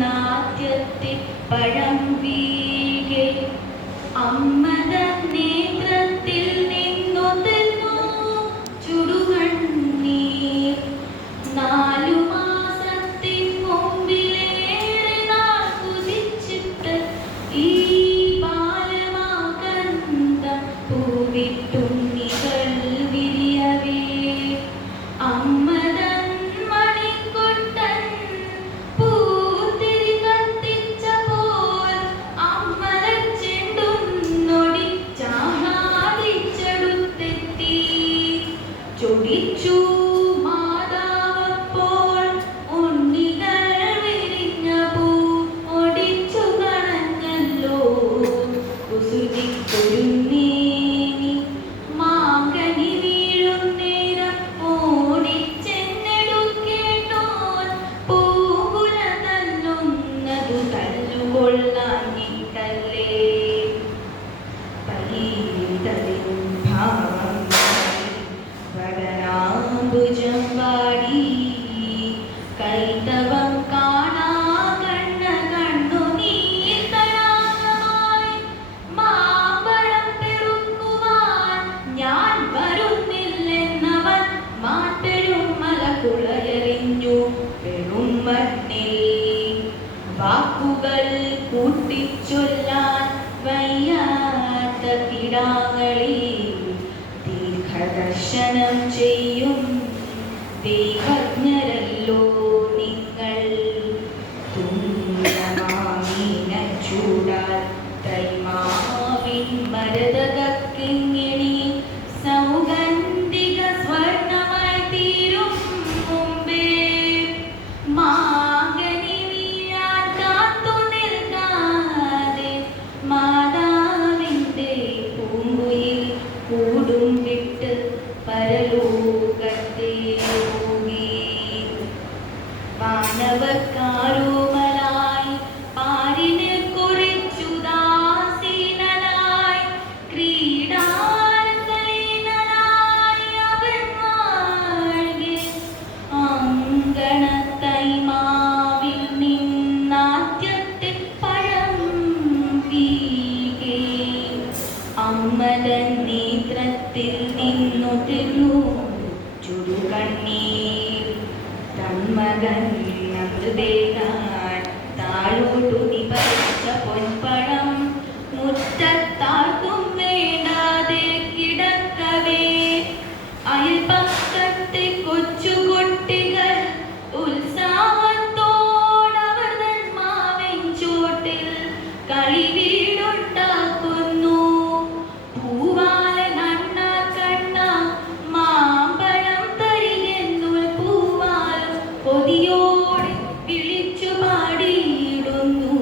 നാട്യത്തെ പഴം വീകെ അമ്മത നേത്രത്തിൽ നിന്നൊതെന്നു ചുടുകണ്ണീർ. 4 മാസത്തിൻ മുമ്പിലേറെ നാൾ കുതിച്ചിട്ട് ഈ ബാലമാകന്തം പൂവിട്ടുണ്ണികൾ വിരിയവേ അമ്മതൻ മണിക്കുട്ടൻ പൂത്തിരി കത്തിച്ചപ്പോൾ അമ്മലച്ചെണ്ടുന്നൊടിച്ചാഹാദിച്ചെടുത്തെത്തി. ചൊടിച്ചു മാതാവപ്പോൾ ഉണ്ണികൾ വിരിഞ്ഞ പൂ ഒടിച്ചു കളഞ്ഞല്ലോ കുസൃതിക്കൊരുന്നേനി. മാങ്കനി വീഴുന്നേരം ഓടിച്ചെന്നെടുക്കേണ്ടോൻ പൂങ്കുല തല്ലുന്നതു തല്ലുകൊള്ളാഞ്ഞിട്ടല്ലേ. പരീതലിൻ ഭാവം വദനാംബുജം വാടി കൈതവം കാണാ കണ്ണ കണ്ണുനീർ തടാകമായി. മാമ്പഴം പെറുക്കുവാൻ ഞാൻ വരുന്നില്ലെന്നവൻ മാറ്റഴും മലകുളയെറിഞ്ഞു പെറും മണ്ണിൽ. വാക്കുകൾ കൂട്ടിച്ചൊല്ലാൻ വയ്യാത്ത കിടാങ്ങളിൽ ദീർഘദർശനം ചെയ്യും ദൈവജ്ഞരല്ലോ നിങ്ങൾ. തുന്നമാമീനച്ചൂടാൽ ത്രൈമാവിൻ മരതകിങ്ങിണി സൗഗന്ധിക സ്വർണമായി തീരും മുമ്പേ മാങ്കനി വീഴാൻ കാത്തു നിൽക്കാതെ മാതാവിൻ്റെ പൂങ്കുയിൽ കൂടും വിട്ട് പരലോകത്തെ പോകി. വാനവക്കാരോമലായി പാരിനെ കുറിച്ചു ദാസീനനായി ക്രീഡാരസലീനനായി അവൻ വാഴ്കെ അങ്കണത്തൈമാവിൽ നിന്നാദ്യത്തെ പഴം വീകെ അമ്മതൻ നേത്രത്തിൽ നിന്നൊതിർന്നു ചുടുകണ്ണീർ. തന്മകൻ അമൃതേകാൻ താഴോട്ടു നിപറിച്ച പൊൻപഴം മുറ്റത്താർക്കും വേണ്ടാതെ കിടക്കവേ അയൽപക്കത്തെ കൊച്ചുകുട്ടികൾ ഉത്സാഹത്തോടവർ തൻ മാവിൻ ചോട്ടിൽ കളിവീടുണ്ടാക്കുന്നു. പൂവാലൻ അണ്ണ കണ്ണ മാമ്പഴം തരികെന്നു പൂവാലൻ കൊതിയോടെ വിളിച്ചു പാടിയിടുന്നു.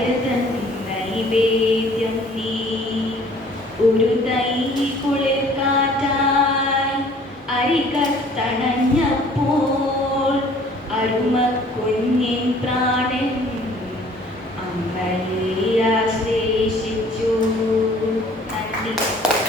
അമൃതൻ നൈവേദ്യം നീ. ഒരു തൈ കുളിർ കാറ്റായി അരികത്തണഞ്ഞപ്പോൾ അരുമ കുഞ്ഞിൻ പ്രാണൻ അമ്മയെ